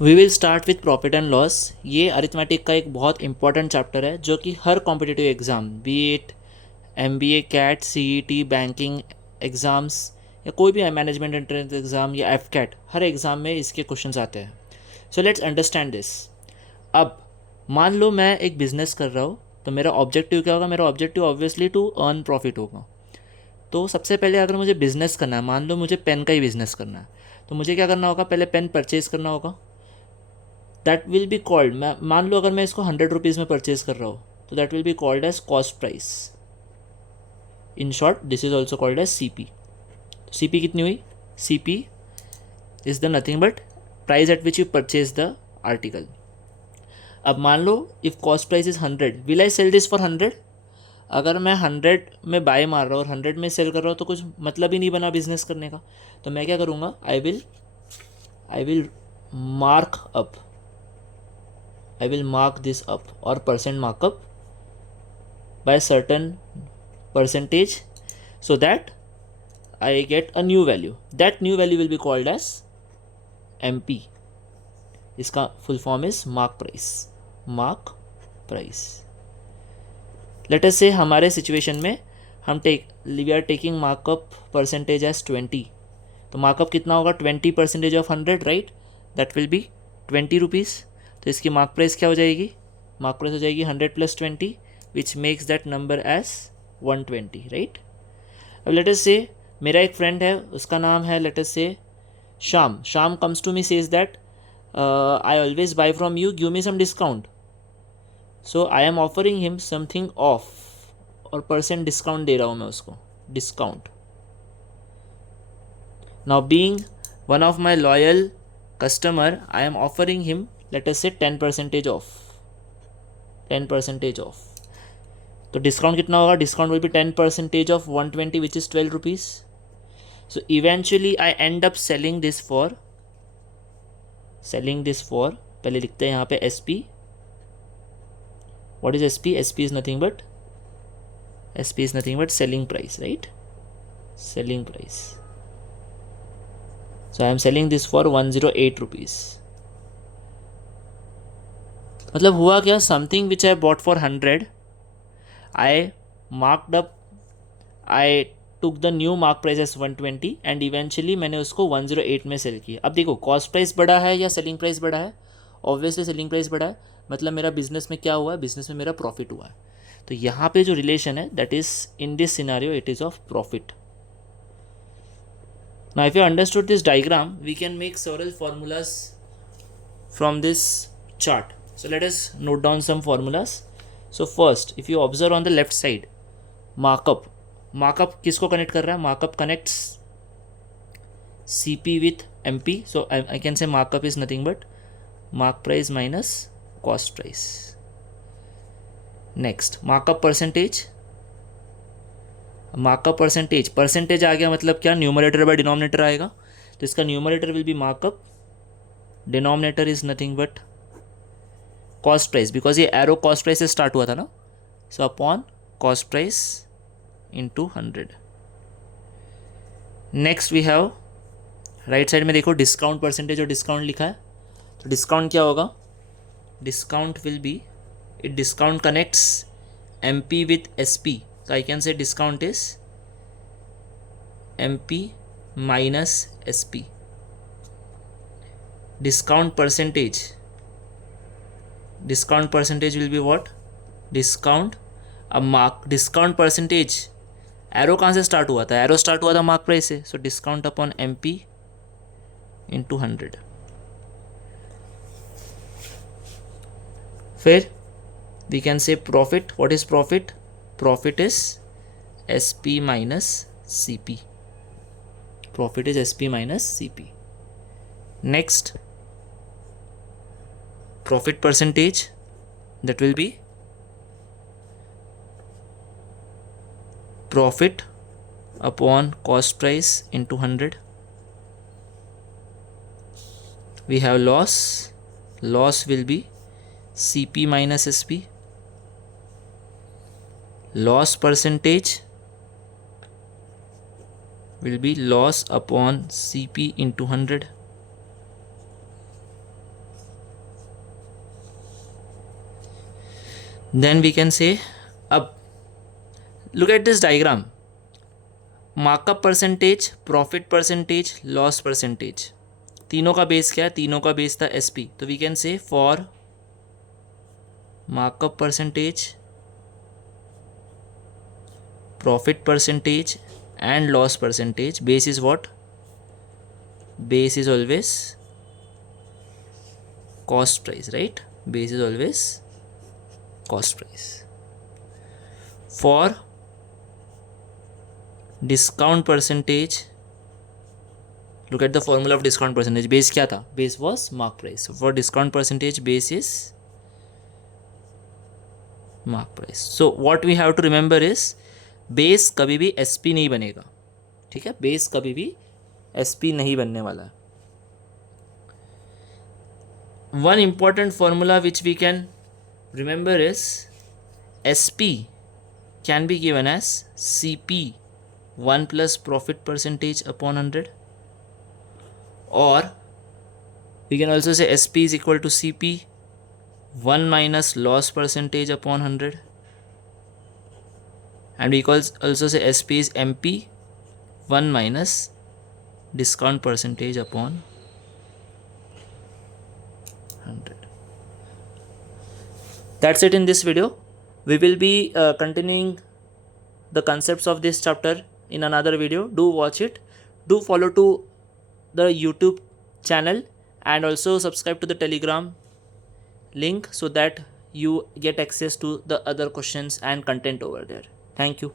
We will start with profit and loss. ये अरिथमेटिक का एक बहुत इंपॉर्टेंट चैप्टर है जो कि हर competitive exam, B it MBA cat, CET, banking exams या कोई भी मैनेजमेंट एंट्रेंस एग्ज़ाम या FCAT, हर एग्ज़ाम में इसके क्वेश्चंस आते हैं। So let's understand this. अब मान लो मैं एक बिज़नेस कर रहा हूँ, तो मेरा ऑब्जेक्टिव क्या होगा? मेरा objective obviously to earn profit होगा। तो सबसे पहले अगर मुझे बिज़नेस करना है, मान लो मुझे पेन का ही बिज़नेस करना है, तो मुझे क्या करना होगा? पहले पेन परचेज़ करना होगा। दैट विल बी कॉल्ड, मैं मान लो अगर मैं इसको 100 रुपीज़ में परचेज़ कर रहा हूँ, तो that will be called as cost price. In short this is also called as CP। CP कितनी हुई? CP is the nothing but price at which you purchase the article. अब मान लो if cost price is 100, will I sell this for 100? अगर मैं 100 में बाय मार रहा हूँ और 100 में सेल कर रहा हूँ तो कुछ मतलब ही नहीं बना बिजनेस करने का। तो मैं क्या करूँगा? I will mark up, I will mark this up और percent markup by certain percentage so that I get a new value. That new value will be called as MP. इसका full form is mark price. Mark price. Let us say हमारे situation में हम we are taking markup percentage as 20। तो markup कितना होगा? 20% of 100, right? That will be 20 rupees. तो इसकी mark price क्या हो जाएगी? मार्क प्राइस हो जाएगी 100 + 20, which makes that number as 120, right? अब लेट अस से मेरा एक फ्रेंड है, उसका नाम है let us say Shyam. Shyam comes to me, says that I always buy from you, give me some discount. So I am offering him something off और percent discount दे रहा हूँ मैं उसको, discount. Now being one of my loyal customer, I am offering him let us say 10% off, 10% off. तो discount कितना होगा? Discount will be 10% of 120, which is 12 rupees. So eventually I end up selling this for पहले लिखते हैं यहाँ पे SP. What is SP? SP is nothing but selling price, right? Selling price. So I am selling this for 108 rupees. मतलब हुआ क्या? Something which I bought for 100, I marked up, I took the new mark price as 120 and eventually मैंने उसको 108 में सेल किया। अब देखो cost price बड़ा है या सेलिंग प्राइस बड़ा है? ऑब्वियसली सेलिंग प्राइस बड़ा है, मतलब मेरा बिजनेस में क्या हुआ है? बिजनेस में मेरा प्रॉफिट हुआ है। तो यहाँ पे जो रिलेशन है that is in this scenario it is of profit. Now if you understood this diagram we can make several formulas from this chart. So let us note down some formulas. So first if you observe on the left side, markup किसको कनेक्ट कर रहा है? markup connects CP with MP. So I can say markup is nothing but mark price minus cost price. Next markup percentage आ गया, मतलब क्या? Numerator by denominator आएगा। तो इसका numerator will be markup, denominator is nothing but cost price, because ये arrow cost price से start हुआ था ना। So upon cost price into 100। Next we have right side में देखो डिस्काउंट परसेंटेज और डिस्काउंट लिखा है। तो डिस्काउंट क्या होगा? Discount will B, it discount connects MP with SP. So I can say discount is MP minus SP. Discount percentage will be what? Discount, अब mark discount percentage arrow कहाँ से स्टार्ट हुआ था? एरो स्टार्ट हुआ था mark price से। So discount upon MP into 100। फिर we can say profit. What is profit? Profit is SP minus CP. Profit is SP minus CP. Next, profit percentage, that will be profit upon cost price into 100. We have loss will be CP minus SP. Loss percentage will be loss upon CP into 100. Then we can say, अब look at this diagram, markup percentage, profit percentage, loss percentage, तीनों का बेस क्या है? तीनों का बेस था SP. तो we can say for markup percentage, profit percentage and loss percentage, base is what? Base is always cost price, right? Base is always cost price. For discount percentage, look at the formula of discount percentage. Base क्या था? Base was mark price. So for discount percentage, base is mark price. So what we have to remember is base कभी भी SP नहीं बनेगा. ठीक है, बेस कभी भी SP नहीं बनने वाला है. One important formula which we can remember is SP can be given as CP 1 plus profit percentage upon 100, or we can also say SP is equal to CP 1 minus loss percentage upon 100, and we can also say SP is MP 1 minus discount percentage upon 100. That's it in this video. We will be continuing the concepts of this chapter in another video. Do watch it. Do follow to the YouTube channel and also subscribe to the Telegram link so that you get access to the other questions and content over there. Thank you.